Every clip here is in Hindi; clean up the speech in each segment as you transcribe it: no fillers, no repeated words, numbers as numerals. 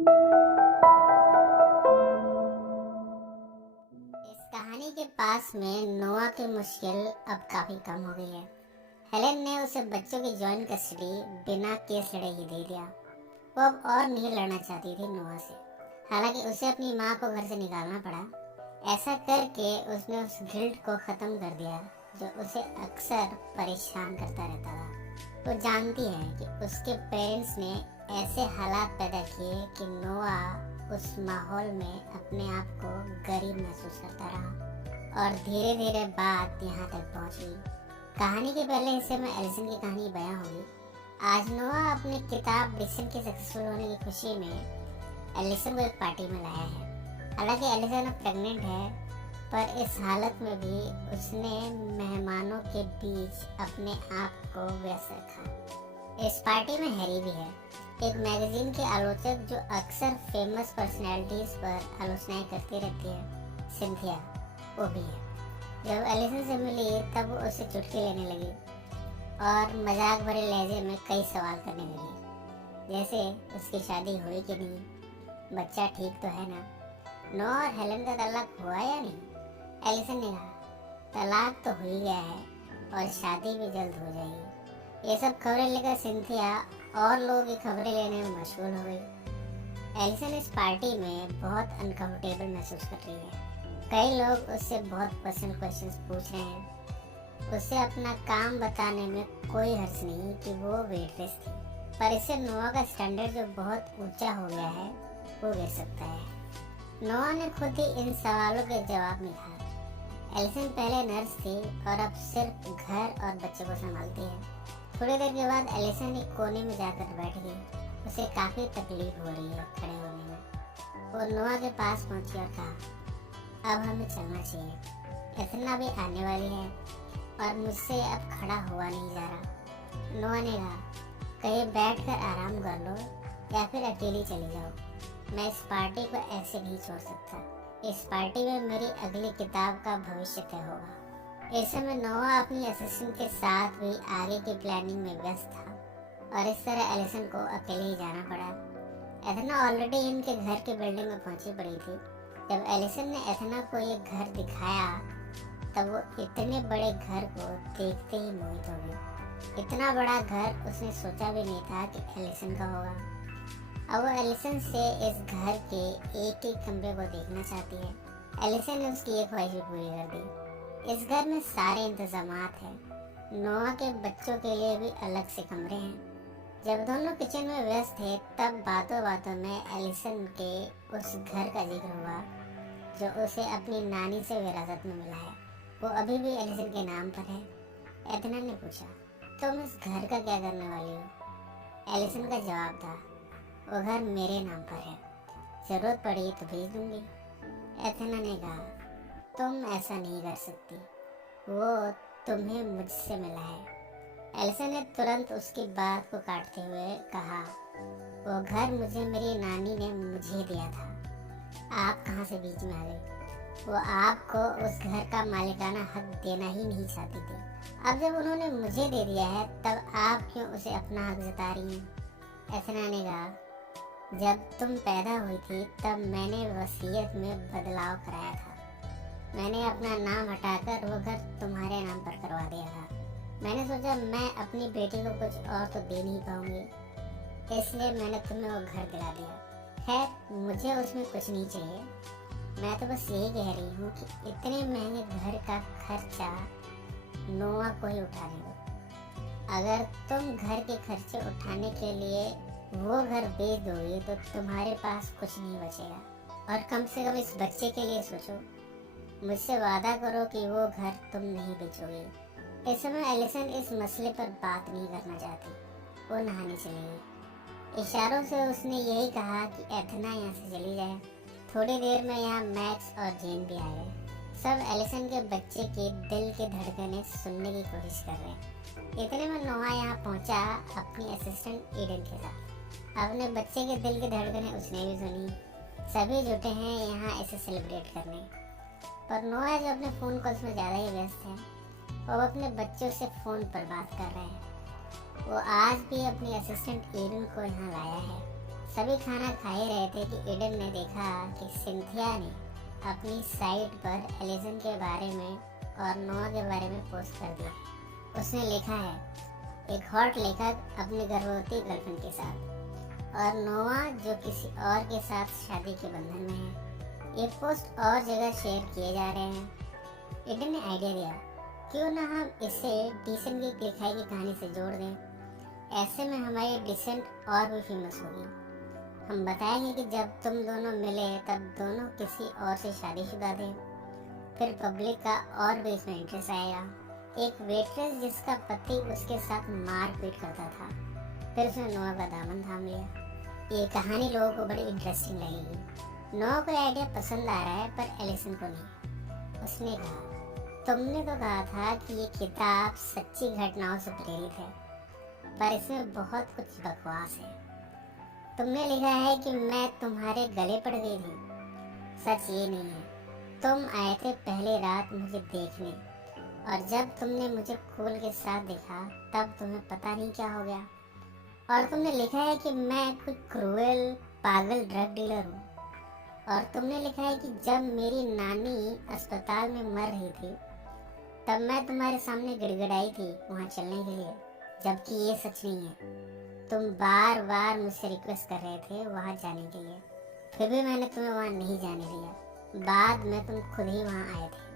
इस कहानी के पास में नोआ की मुश्किल अब काफी कम हो गई है। हेलेन ने उसे बच्चों की जॉइंट कस्टडी बिना केस लड़े ही दे दिया। वो अब और नहीं लड़ना चाहती थी नोआ से। हालांकि उसे अपनी माँ को घर से निकालना पड़ा। ऐसा करके उसने उस गिल्ट को खत्म कर दिया जो उसे अक्सर परेशान करता रहता था। वो जानती है कि उसके पेरेंट्स ने ऐसे हालात पैदा किए कि नोआ उस माहौल में अपने आप को गरीब महसूस करता रहा और धीरे धीरे बात यहाँ तक पहुँची। कहानी के पहले हिस्से में एलिसन की कहानी बयां होगी। आज नोआ अपनी किताब डिक्सन के सक्सेसफुल होने की खुशी में एलिसन को एक पार्टी में लाया है। हालांकि एलिसन अब प्रेग्नेंट है, पर इस हालत में भी उसने मेहमानों के बीच अपने आप को व्यस्त रखा। इस पार्टी में हैरी भी है, एक मैगजीन के आलोचक जो अक्सर फेमस पर्सनैलिटीज पर आलोचनाएं करती रहती है। सिंथिया वो भी है। जब एलिसन से मिली तब वो उसे चुटकी लेने लगी और मजाक भरे लहजे में कई सवाल करने लगी, जैसे उसकी शादी हुई कि नहीं, बच्चा ठीक तो है ना, नो और हेलेन का तलाक हुआ या नहीं। एलिसन ने कहा तलाक तो हो ही गया है और शादी भी जल्द हो जाएगी। ये सब खबरें लेकर सिंथिया और लोगों की खबरें लेने में मशगूल हो गई। एलिसन इस पार्टी में बहुत अनकंफर्टेबल महसूस कर रही है। कई लोग उससे बहुत पर्सनल क्वेश्चंस पूछ रहे हैं। उसे अपना काम बताने में कोई हर्ज नहीं कि वो वेटरेस थी, पर इससे नोआ का स्टैंडर्ड जो बहुत ऊंचा हो गया है वो गिर सकता है। नोआ ने खुद ही इन सवालों के जवाब में कहा एलिसन पहले नर्स थी और अब सिर्फ घर और बच्चे को संभालती है। थोड़ी देर के बाद एलिसन एक कोने में जाकर बैठ गई। उसे काफी तकलीफ हो रही है खड़े होने में। वो नोआ के पास पहुंची और कहा अब हमें चलना चाहिए, एथना भी आने वाली है और मुझसे अब खड़ा हुआ नहीं जा रहा। नोआ ने कहा कहीं बैठकर आराम कर लो या फिर अकेली चली जाओ। मैं इस पार्टी को ऐसे नहीं छोड़ सकता। इस पार्टी में मेरी अगली किताब का भविष्य तय होगा। इस समय नोआ अपनी असिस्टेंट के साथ भी आगे की प्लानिंग में व्यस्त था और इस तरह एलिसन को अकेले ही जाना पड़ा। एथना ऑलरेडी इनके घर की बिल्डिंग में पहुंची पड़ी थी। जब एलिसन ने एथना को ये घर दिखाया तब वो इतने बड़े घर को देखते ही मोहित हो गई। इतना बड़ा घर उसने सोचा भी नहीं था कि एलिसन का होगा। अब वो एलिसन से इस घर के एक एक कमरे को देखना चाहती है। एलिसन ने उसकी एक ख्वाहिश भी पूरी कर दी। इस घर में सारे इंतजामात हैं। नोआ के बच्चों के लिए भी अलग से कमरे हैं। जब दोनों किचन में व्यस्त थे तब बातों बातों में एलिसन के उस घर का जिक्र हुआ जो उसे अपनी नानी से विरासत में मिला है। वो अभी भी एलिसन के नाम पर है। एथना ने पूछा तुम इस घर का क्या करने वाली हो? एलिसन का जवाब था वो घर मेरे नाम पर है, जरूरत पड़ी तो भेज दूंगी। एथना ने कहा तुम ऐसा नहीं कर सकती, वो तुम्हें मुझसे मिला है। एलिसन ने तुरंत उसकी बात को काटते हुए कहा वो घर मुझे मेरी नानी ने मुझे दिया था, आप कहाँ से बीच में आ गई? वो आपको उस घर का मालिकाना हक देना ही नहीं चाहती थी। अब जब उन्होंने मुझे दे दिया है तब आप क्यों उसे अपना हक जता रही हैं? एथना ने कहा जब तुम पैदा हुई थी तब मैंने वसीयत में बदलाव कराया था। मैंने अपना नाम हटाकर वो घर तुम्हारे नाम पर करवा दिया था। मैंने सोचा मैं अपनी बेटी को कुछ और तो दे नहीं पाऊंगी, इसलिए मैंने तुम्हें वो घर दिला दिया। खैर मुझे उसमें कुछ नहीं चाहिए, मैं तो बस यही कह रही हूँ कि इतने महंगे घर का खर्चा नोआ को ही उठाने दो। अगर तुम घर के खर्चे उठाने के लिए वो घर बेच दोगे तो तुम्हारे पास कुछ नहीं बचेगा। और कम से कम इस बच्चे के लिए सोचो। मुझसे वादा करो कि वो घर तुम नहीं बेचोगे। इस समय एलिसन इस मसले पर बात नहीं करना चाहती। वो नहाने चली गई। इशारों से उसने यही कहा कि एथना यहाँ से चली जाए। थोड़ी देर में यहाँ मैक्स और जेन भी आ गए। सब एलिसन के बच्चे के दिल की धड़कनें सुनने की कोशिश कर रहे हैं। इतने में नोआ यहाँ पहुँचा अपनी असिस्टेंट ईडन के साथ। अपने बच्चे के दिल की धड़कनें उसने भी सुनी। सभी जुटे हैं यहाँ इसे सेलिब्रेट करने, पर नोआ जो अपने फ़ोन कॉल्स में ज़्यादा ही व्यस्त है, वो अपने बच्चों से फ़ोन पर बात कर रहे हैं। वो आज भी अपनी असिस्टेंट ईडन को यहाँ लाया है। सभी खाना खा ही रहे थे कि ईडन ने देखा कि सिंथिया ने अपनी साइट पर एलिसन के बारे में और नोआ के बारे में पोस्ट कर दिया। उसने लिखा है, एक हॉट लेखक अपनी गर्भवती गर्लफ्रेंड के साथ और नोआ जो किसी और के साथ शादी के बंधन में है। ये पोस्ट और जगह शेयर किए जा रहे हैं। ईडन ने आइडिया दिया, क्यों ना हम इसे डिसेंट की लिखाई की कहानी से जोड़ दें। ऐसे में हमारी डिसेंट और भी फेमस होगी। हम बताएंगे कि जब तुम दोनों मिले तब दोनों किसी और से शादीशुदा थे। फिर पब्लिक का और भी इसमें इंटरेस्ट आएगा। एक वेट्रेस जिसका पति उसके साथ मारपीट करता था, फिर उसने नोआ का दामन थाम लिया। ये कहानी लोगों को बड़ी इंटरेस्टिंग लगेगी। नोआ को आइडिया पसंद आ रहा है पर एलिसन को नहीं। उसने कहा, तुमने तो कहा था कि ये किताब सच्ची घटनाओं से प्रेरित है, पर इसमें बहुत कुछ बकवास है। तुमने लिखा है कि मैं तुम्हारे गले पड़ गई थी। सच ये नहीं है। तुम आए थे पहली रात मुझे देखने और जब तुमने मुझे कोल के साथ देखा तब तुम्हें पता नहीं क्या हो गया। और तुमने लिखा है कि मैं कोई क्रूएल पागल ड्रग डीलर हूँ। और तुमने लिखा है कि जब मेरी नानी अस्पताल में मर रही थी तब मैं तुम्हारे सामने गिड़गिड़ाई थी वहाँ चलने के लिए, जबकि ये सच नहीं है। तुम बार बार मुझसे रिक्वेस्ट कर रहे थे वहाँ जाने के लिए, फिर भी मैंने तुम्हें वहाँ नहीं जाने दिया। बाद में तुम खुद ही वहाँ आए थे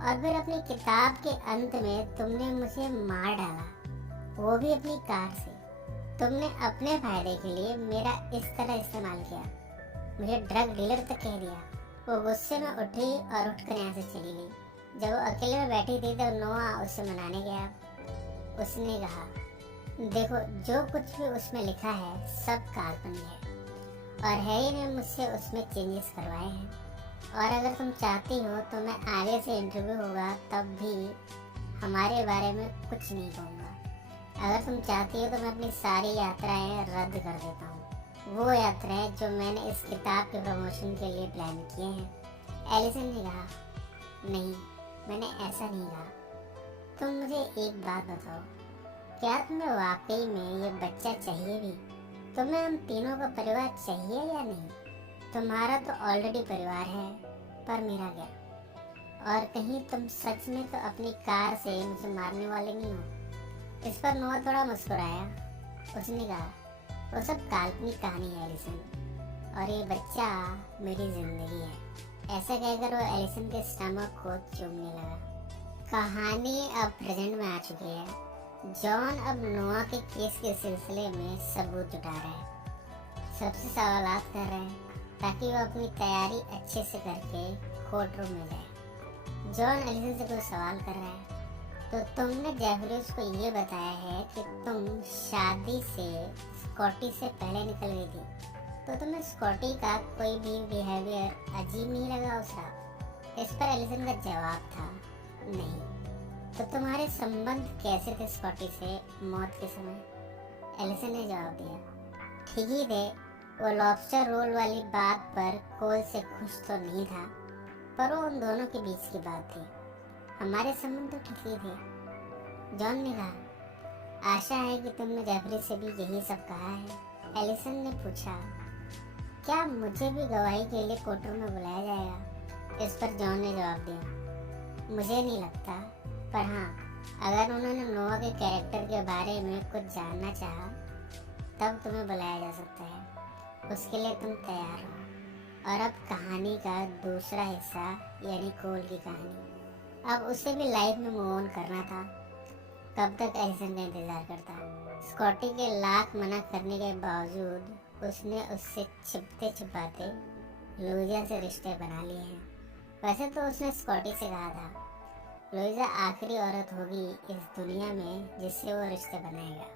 और फिर अपनी किताब के अंत में तुमने मुझे मार डाला, वो भी अपनी कार से। तुमने अपने फायदे के लिए मेरा इस तरह इस्तेमाल किया, मुझे ड्रग डीलर तक कह दिया। वो गुस्से में उठी और उठकर यहाँ से चली गई। जब वो अकेले में बैठी थी तो नोआ उससे मनाने गया। उसने कहा, देखो जो कुछ भी उसमें लिखा है सब काल्पनिक है और हैरी ने मुझसे उसमें चेंजेस करवाए हैं। और अगर तुम चाहती हो तो मैं आगे से इंटरव्यू होगा तब भी हमारे बारे में कुछ नहीं कहूँगा। अगर तुम चाहती हो तो मैं अपनी सारी यात्राएं रद्द कर देता हूँ, वो यात्राएं जो मैंने इस किताब के प्रमोशन के लिए प्लान किए हैं। एलिसन ने कहा, नहीं, मैंने ऐसा नहीं कहा। तुम मुझे एक बात बताओ, क्या तुम्हें वाकई में ये बच्चा चाहिए भी? तुम्हें हम तीनों का परिवार चाहिए या नहीं? तुम्हारा तो ऑलरेडी परिवार है, पर मेरा क्या? और कहीं तुम सच में तो अपनी कार से मुझे मारने वाले नहीं हो? इस पर नोआ थोड़ा मुस्कुराया। उसने कहा, वो सब काल्पनिक कहानी है एलिसन, और ये बच्चा मेरी जिंदगी है। ऐसा कहकर वो एलिसन के स्टमक को चूमने लगा। कहानी अब प्रेजेंट में आ चुकी है। जॉन अब नोआ के केस के सिलसिले में सबूत जुटा रहे हैं, सबसे सवालात कर रहे हैं ताकि वो अपनी तैयारी अच्छे से करके कोर्ट रूम में जाए। जॉन एलिसन से कोई सवाल कर रहा है, तो तुमने जेफरीज को ये बताया है कि तुम शादी से स्कॉटी से पहले निकल गई थी, तो तुम्हें स्कॉटी का कोई भी बिहेवियर अजीब नहीं लगा उसका? इस पर एलिसन का जवाब था, नहीं। तो तुम्हारे संबंध कैसे थे स्कॉटी से मौत के समय? एलिसन ने जवाब दिया, ठीक ही थे। वो लॉबस्टर रोल वाली बात पर कोल से खुश तो नहीं था, पर वो उन दोनों के बीच की बात थी। हमारे संबंध तो ठीक ही थे। जॉन ने कहा, आशा है कि तुमने जेफरी से भी यही सब कहा है। एलिसन ने पूछा, क्या मुझे भी गवाही के लिए कोर्टरूम में बुलाया जाएगा? इस पर जॉन ने जवाब दिया, मुझे नहीं लगता, पर हाँ, अगर उन्होंने नोआ के कैरेक्टर के बारे में कुछ जानना चाहा तब तुम्हें बुलाया जा सकता है। उसके लिए तुम तैयार हो। और अब कहानी का दूसरा हिस्सा, यानी कोल की कहानी। अब उसे भी लाइफ में मूव ऑन करना था। कब तक एलिसन का इंतजार करता? स्कॉटी के लाख मना करने के बावजूद उसने उससे छिपते छिपाते लुइजा से रिश्ते बना लिए हैं। वैसे तो उसने स्कॉटी से कहा था, लुइजा आखिरी औरत होगी इस दुनिया में जिससे वो रिश्ते बनाएगा,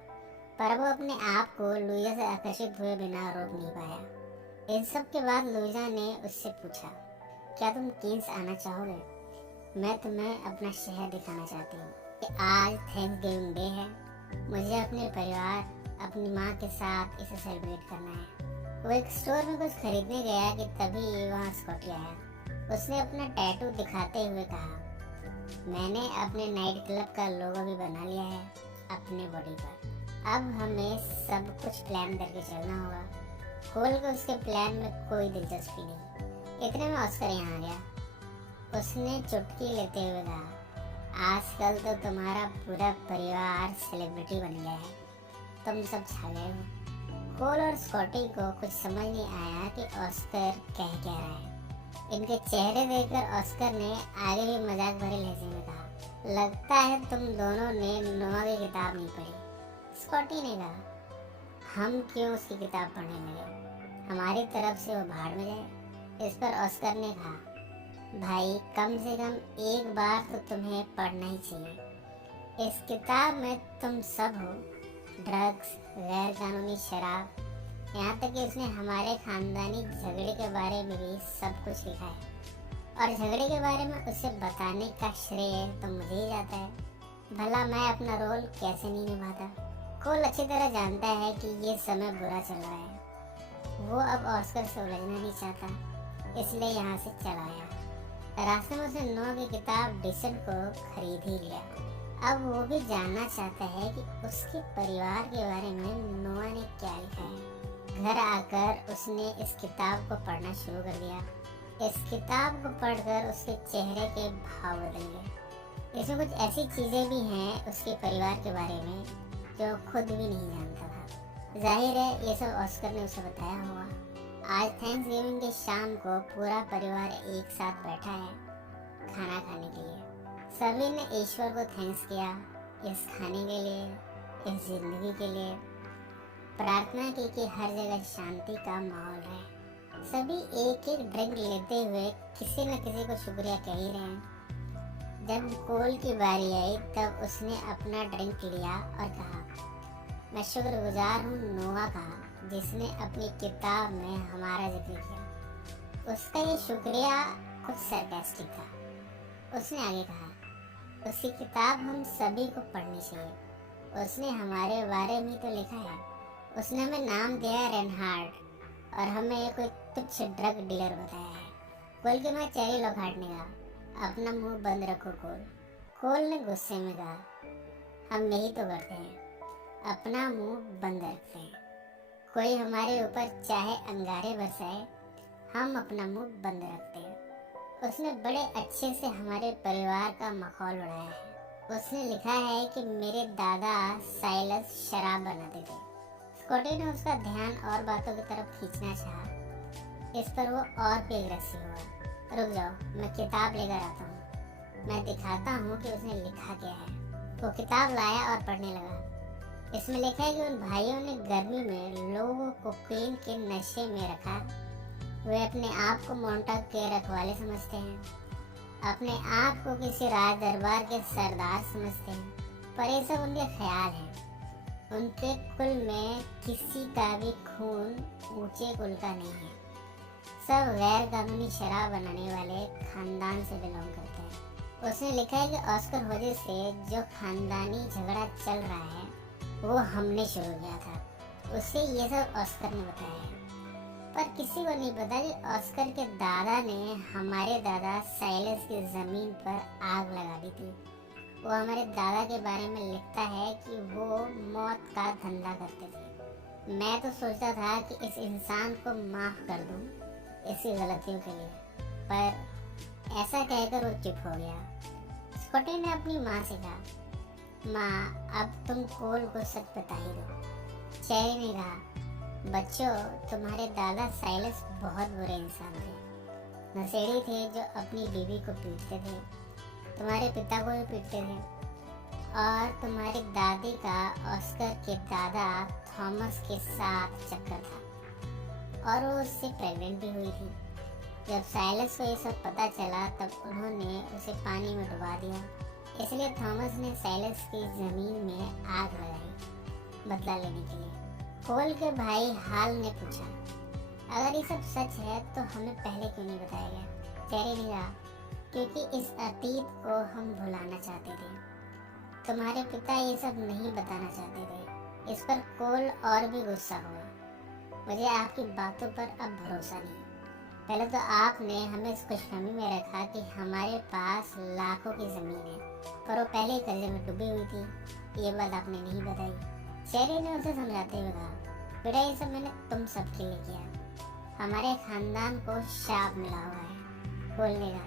पर वो अपने आप को लुइजा से आकर्षित हुए बिना रोक नहीं पाया। इन सब के बाद लुइजा ने उससे पूछा, क्या तुम कीन्स आना चाहोगे? मैं तुम्हें अपना शहर दिखाना चाहती हूँ कि आज थैंक्सगिविंग डे है। मुझे अपने परिवार, अपनी माँ के साथ इसे सेलिब्रेट करना है। वो एक स्टोर में कुछ खरीदने गया कि तभी वहाँ स्कॉटी आया। उसने अपना टैटू दिखाते हुए कहा, मैंने अपने नाइट क्लब का लोगो भी बना लिया है अपने बॉडी पर। अब हमें सब कुछ प्लान करके चलना होगा। कोल को उसके प्लान में कोई दिलचस्पी नहीं। इतने में ऑस्कर यहाँ आ गया। उसने चुटकी लेते हुए कहा, आजकल तो तुम्हारा पूरा परिवार सेलिब्रिटी बन गया है, तुम सब छा गए हो। कोल और स्कॉटी को कुछ समझ नहीं आया कि ऑस्कर कह क्या रहा है। इनके चेहरे देखकर ऑस्कर ने आगे भी मजाक भरे लहजे में कहा, लगता है तुम दोनों ने नोआ की किताब नहीं पढ़ी। स्कॉटी ने कहा, हम क्यों उसकी किताब पढ़ने लगे, हमारी तरफ से वो भाड़ में जाए। इस पर ऑस्कर ने कहा, भाई कम से कम एक बार तो तुम्हें पढ़ना ही चाहिए। इस किताब में तुम सब हो, ड्रग्स, गैर कानूनी शराब, यहाँ तक कि उसने हमारे खानदानी झगड़े के बारे में भी सब कुछ लिखा है। और झगड़े के बारे में उसे बताने का श्रेय तो मुझे ही जाता है। भला मैं अपना रोल कैसे नहीं निभाता। कोल अच्छी तरह जानता है कि ये समय बुरा चल रहा है। वो अब ऑस्कर से उलझना नहीं चाहता, इसलिए यहाँ से चला आया। रास्ते में उसने नोआ की किताब डिसन को खरीद ही लिया। अब वो भी जानना चाहता है कि उसके परिवार के बारे में नोआ ने क्या लिखा है। घर आकर उसने इस किताब को पढ़ना शुरू कर दिया। इस किताब को पढ़कर उसके चेहरे के भाव बदल गए। इसमें कुछ ऐसी चीजें भी हैं उसके परिवार के बारे में जो खुद भी नहीं जानता था। जाहिर है ये सब ऑस्कर ने उसे बताया होगा। आज थैंक्सगिविंग की शाम को पूरा परिवार एक साथ बैठा है खाना खाने के लिए। सभी ने ईश्वर को थैंक्स किया इस खाने के लिए, इस जिंदगी के लिए। प्रार्थना की कि हर जगह शांति का माहौल है। सभी एक एक ड्रिंक लेते हुए किसी न किसी को शुक्रिया कह ही रहे हैं। जब कोल की बारी आई तब उसने अपना ड्रिंक लिया और कहा, मैं शुक्रगुजार हूँ नोआ का, जिसने अपनी किताब में हमारा जिक्र किया। उसका ये शुक्रिया कुछ सरकास्टिक था। उसने आगे कहा, उसकी किताब हम सभी को पढ़नी चाहिए। उसने हमारे बारे में तो लिखा है। उसने हमें नाम दिया है रेनहार्ड और हमें कोई तुच्छ ड्रग डीलर बताया है। कोल के मैं चेहरे लौकाटने का, अपना मुंह बंद रखो कोल। कोल ने गुस्से में कहा, हम यही तो करते हैं, अपना मुंह बंद रखते हैं। कोई हमारे ऊपर चाहे अंगारे बरसाए, हम अपना मुंह बंद रखते हैं। उसने बड़े अच्छे से हमारे परिवार का मखौल उड़ाया है। उसने लिखा है कि मेरे दादा साइलस शराब बनाते थे। स्कॉटी ने उसका ध्यान और बातों की तरफ खींचना चाहा। इस पर वो और भी अग्रेसिव हुआ। रुक जाओ, मैं किताब लेकर आता हूँ, मैं दिखाता हूँ कि उसने लिखा क्या है। वो किताब लाया और पढ़ने लगा। इसमें लिखा है कि उन भाइयों ने गर्मी में लोगों को कोकीन के नशे में रखा। वे अपने आप को मोंटाग के रखवाले समझते हैं, अपने आप को किसी राज दरबार के सरदार समझते हैं, पर ये सब उनके ख्याल हैं। उनके कुल में किसी का भी खून ऊंचे कुल का नहीं है। सब गैर कानूनी शराब बनाने वाले खानदान से बिलोंग करते हैं। उसने लिखा है कि ऑस्कर वजह से जो खानदानी झगड़ा चल रहा है वो हमने शुरू किया था। उसे ये सब ऑस्कर ने बताया है, पर किसी को नहीं पता कि ऑस्कर के दादा ने हमारे दादा साइलस की जमीन पर आग लगा दी थी। वो हमारे दादा के बारे में लिखता है कि वो मौत का धंधा करते थे। मैं तो सोचता था कि इस इंसान को माफ कर दूं इसकी गलतियों के लिए, पर ऐसा कहकर वो चुप हो गया। स्कॉटी ने अपनी माँ से कहा, माँ अब तुम कोल को सच बता ही दो। चेरी ने कहा, बच्चों तुम्हारे दादा साइलस बहुत बुरे इंसान थे, नशेड़ी थे जो अपनी बीवी को पीटते थे, तुम्हारे पिता को भी पीटते थे। और तुम्हारी दादी का ऑस्कर के दादा थॉमस के साथ चक्कर था और वो उससे प्रेग्नेंट भी हुई थी। जब साइलस को ये सब पता चला तब उन्होंने उसे पानी में डुबा दिया। इसलिए थॉमस ने साइलस की जमीन में आग लगाई बदला लेने के लिए। कोल के भाई हाल ने पूछा, अगर ये सब सच है तो हमें पहले क्यों नहीं बताया गया? चेरी ने कहा, क्योंकि इस अतीत को हम भुलाना चाहते थे। तुम्हारे पिता ये सब नहीं बताना चाहते थे। इस पर कोल और भी गुस्सा हुआ। मुझे आपकी बातों पर अब भरोसा नहीं। पहले तो आपने हमें इस खुशफहमी में रखा कि हमारे पास लाखों की ज़मीन है, पर वो पहले ही कर्जे में डूबी हुई थी। ये बात आपने नहीं बताई। चेरी ने उसे समझाते हुए कहा, बेटा ये सब मैंने तुम सबके लिए किया, हमारे खानदान को शाप मिला हुआ है। बोलने का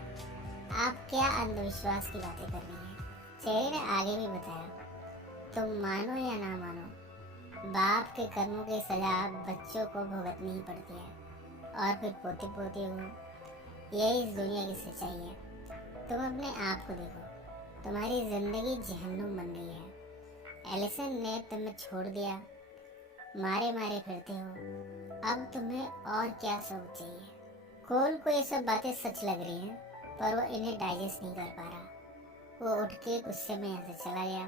आप क्या अंधविश्वास की बातें कर रही हैं। चेरी ने आगे भी बताया, तुम मानो या ना मानो, बाप के कर्मों की सजा बच्चों को भुगतनी ही पड़ती है और फिर पोते पोतियों को। यही इस दुनिया की सच्चाई है। तुम अपने आप को देखो, तुम्हारी जिंदगी जहन्नुम बन गई है। एलिसन ने तुम्हें छोड़ दिया, मारे मारे फिरते हो, अब तुम्हें और क्या सब चाहिए। कोल को ये सब बातें सच लग रही हैं, पर वो इन्हें डाइजेस्ट नहीं कर पा रहा। वो उठ के गुस्से में यहाँ से चला गया।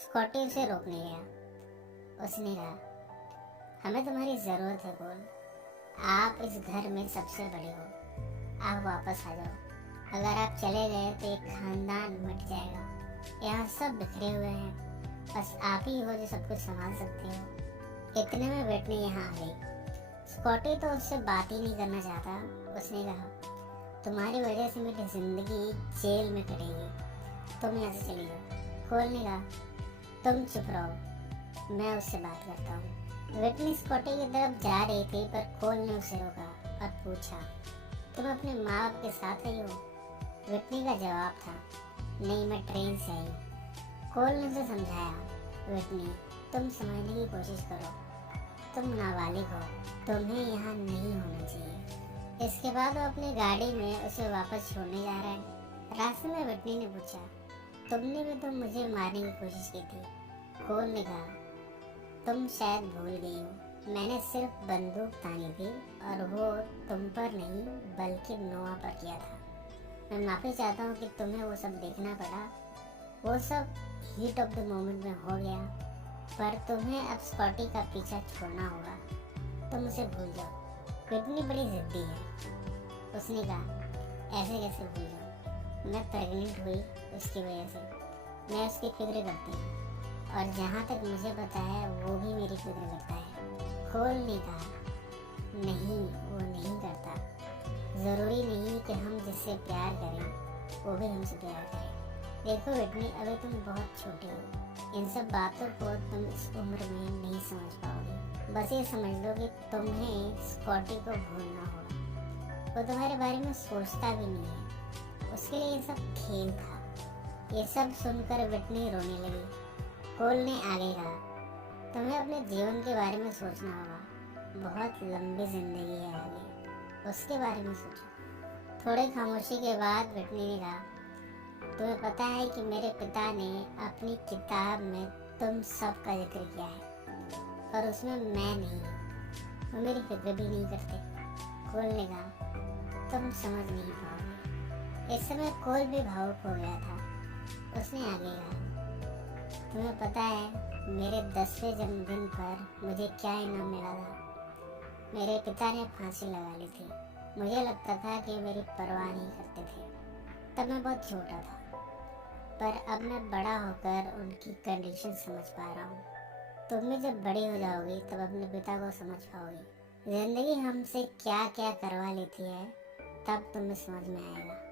स्कॉटी उसे रोकने गया। उसने कहा, हमें तुम्हारी जरूरत है कोल, आप इस घर में सबसे बड़े हो, आप वापस आ जाओ। अगर आप चले गए तो एक खानदान मिट जाएगा। यहाँ सब बिखरे हुए हैं, बस आप ही हो जो सब कुछ संभाल सकते हो। इतने में वेटनी यहाँ आ गई। स्कॉटी तो उससे बात ही नहीं करना चाहता। उसने कहा, तुम्हारी वजह से मेरी जिंदगी जेल में कटेगी, तुम यहाँ से चली जाओ। कोल ने कहा, तुम चुप रहो, मैं उससे बात करता हूँ। विटनी स्कॉटी की तरफ जा रही थी, पर कोल ने उसे रोका और पूछा, तुम अपने माँ बाप के साथ आई हो? विटनी का जवाब था, नहीं, मैं ट्रेन से आई हूँ। कोल ने उसे समझाया, विटनी तुम समझने की कोशिश करो, तुम नाबालिग हो, तुम्हें यहाँ नहीं होना चाहिए। इसके बाद वो अपनी गाड़ी में उसे वापस छोड़ने जा रहा है। रास्ते में विटनी ने पूछा, तुमने भी तो मुझे मारने की कोशिश की थी। कोल ने कहा, तुम शायद भूल गई हो, मैंने सिर्फ बंदूक तानी थी और वो तुम पर नहीं बल्कि नोआ पर किया था। मैं माफ़ी चाहता हूँ कि तुम्हें वो सब देखना पड़ा। वो सब हीट ऑफ द मोमेंट में हो गया, पर तुम्हें अब स्कॉटी का पीछा छोड़ना होगा। तुम उसे भूल जाओ। विटनी बड़ी जिद्दी है। उसने कहा, ऐसे कैसे भूल जाओ, मैं प्रेग्नेंट हुई उसकी वजह से, मैं उसकी फिक्र करती हूँ और जहाँ तक मुझे पता है वो भी मेरी फिक्र करता है। कोल ने कहा, नहीं, वो नहीं करता। ज़रूरी नहीं कि हम जिससे प्यार करें वो भी हमसे प्यार करे। देखो विटनी, अभी तुम बहुत छोटी हो, इन सब बातों को तुम इस उम्र में नहीं समझ पाओगे। बस ये समझ लो कि तुम्हें स्कॉटी को भूलना होगा। वो तुम्हारे बारे में सोचता भी नहीं है, उसके लिए ये सब खेल था। ये सब सुनकर विटनी रोने लगी। कोल ने आगे कहा, तुम्हें अपने जीवन के बारे में सोचना होगा, बहुत लंबी जिंदगी है आगे, उसके बारे में सोचो। थोड़ी खामोशी के बाद विटनी ने कहा, तुम्हें पता है कि मेरे पिता ने अपनी किताब में तुम सब का जिक्र किया है, पर उसमें मैं नहीं हूँ, वो मेरी फिक्र भी नहीं करते। कोल ने कहा, तुम समझ नहीं पाओगे। इस समय कोल भी भावुक हो गया था। उसने आगे कहा, तुम्हें पता है मेरे 10वें जन्मदिन पर मुझे क्या इनाम मिला था? मेरे पिता ने फांसी लगा ली थी। मुझे लगता था कि मेरी परवाह नहीं करते थे। तब मैं बहुत छोटा था, पर अब मैं बड़ा होकर उनकी कंडीशन समझ पा रहा हूँ। तुम भी जब बड़ी हो जाओगी तब अपने पिता को समझ पाओगी। जिंदगी हमसे क्या क्या करवा लेती है, तब तुम्हें समझ में आएगा।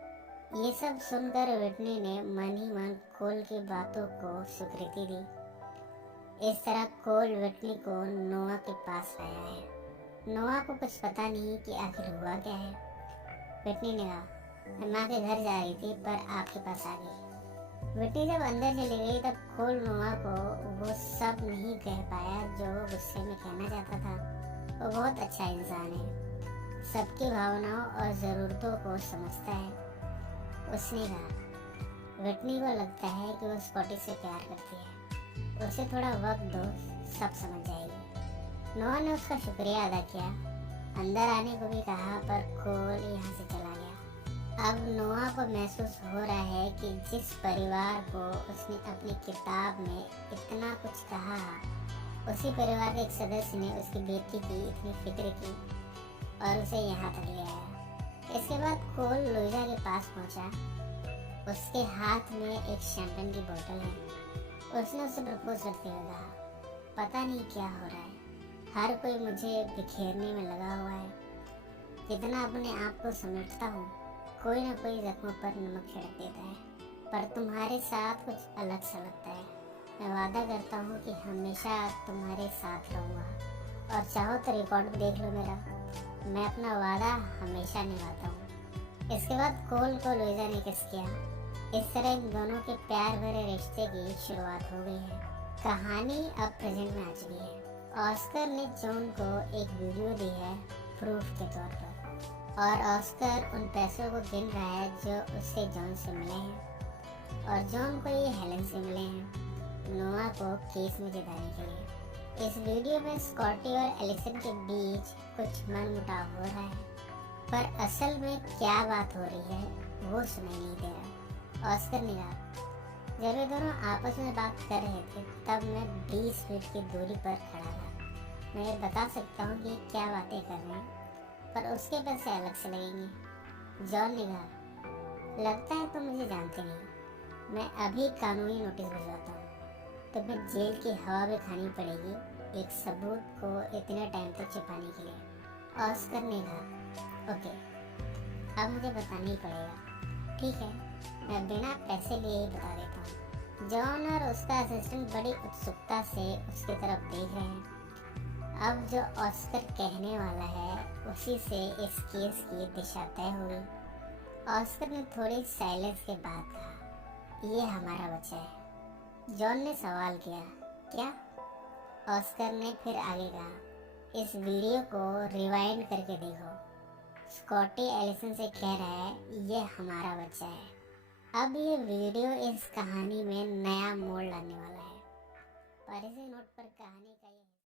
ये सब सुनकर विटनी ने मन ही मन कोल की बातों को स्वीकृति दी। इस तरह कोल विटनी को नोआ के पास लाया है। नोआ को कुछ पता नहीं कि आखिर हुआ क्या है। विटनी ने कहा, मैं माँ के घर जा रही थी पर आपके पास आ गई। विटनी जब अंदर चली गई तब कोल नोआ को वो सब नहीं कह पाया जो वो गुस्से में कहना चाहता था। वो बहुत अच्छा इंसान है, सबकी भावनाओं और ज़रूरतों को समझता है। उसने कहा, विटनी को लगता है कि वो स्कॉटी से प्यार करती है, उसे थोड़ा वक्त दो, सब समझ जाएगी। नोआ ने उसका शुक्रिया अदा किया, अंदर आने को भी कहा, पर कोल यहाँ से चला गया। अब नोआ को महसूस हो रहा है कि जिस परिवार को उसने अपनी किताब में इतना कुछ कहा, उसी परिवार के एक सदस्य ने उसकी बेटी की इतनी फिक्र की और उसे यहाँ तक ले आया। इसके बाद कोल लुइजा के पास पहुंचा। उसके हाथ में एक शैंपेन की बोतल है। उसने उसे प्रपोज करते हुए कहा, पता नहीं क्या हो रहा है, हर कोई मुझे बिखेरने में लगा हुआ है। जितना अपने आप को समेटता हूँ, कोई ना कोई जख्मों पर नमक छिड़क देता है, पर तुम्हारे साथ कुछ अलग सा लगता है। मैं वादा करता हूँ कि हमेशा तुम्हारे साथ रहूँगा। और चाहो तो रिकॉर्ड भी देख लो मेरा, मैं अपना वादा हमेशा निभाता हूँ। इसके बाद कोल को लुइजा ने किस किया। इस तरह इन दोनों के प्यार भरे रिश्ते की शुरुआत हो गई है। कहानी अब प्रेजेंट में आ चुकी है। ऑस्कर ने जॉन को एक वीडियो दी है प्रूफ के तौर पर, और ऑस्कर उन पैसों को गिन रहा है जो उससे जॉन से मिले हैं, और जॉन को ये हेलन से मिले हैं नोआ को केस में जिताने के लिए। इस वीडियो में स्कॉटी और एलिसन के बीच कुछ मनमुटाव हो रहा है, पर असल में क्या बात हो रही है वो सुनाई नहीं दे रहा। ऑस्कर ने कहा, जब ये दोनों आपस में बात कर रहे थे तब मैं 20 फीट की दूरी पर खड़ा था। मैं ये बता सकता हूँ कि क्या बातें कर रहे हैं, पर उसके पैसे अलग से लगेंगे। जॉन ने कहा, लगता है तुम मुझे जानते नहीं। मैं अभी कानूनी नोटिस भिजवाता हूँ। तुम्हें जेल की हवा भी खानी पड़ेगी एक सबूत को इतने टाइम तक छिपाने के लिए। ऑस्कर ने कहा, ओके, अब मुझे बताना ही पड़ेगा। ठीक है, मैं बिना पैसे लिए ही बता देता हूँ। जॉन और उसका असिस्टेंट बड़ी उत्सुकता से उसकी तरफ देख रहे हैं। अब जो ऑस्कर कहने वाला है उसी से इस केस की दिशा तय होगी। ऑस्कर ने थोड़ी साइलेंस के बाद कहा, ये हमारा बच्चा है। जॉन ने सवाल किया, क्या? ऑस्कर ने फिर आगे कहा, इस वीडियो को रिवाइंड करके देखो। स्कॉटी एलिसन से कह रहा है ये हमारा बच्चा है। अब ये वीडियो इस कहानी में नया मोड़ लाने वाला है। पर इसी नोट पर कहानी का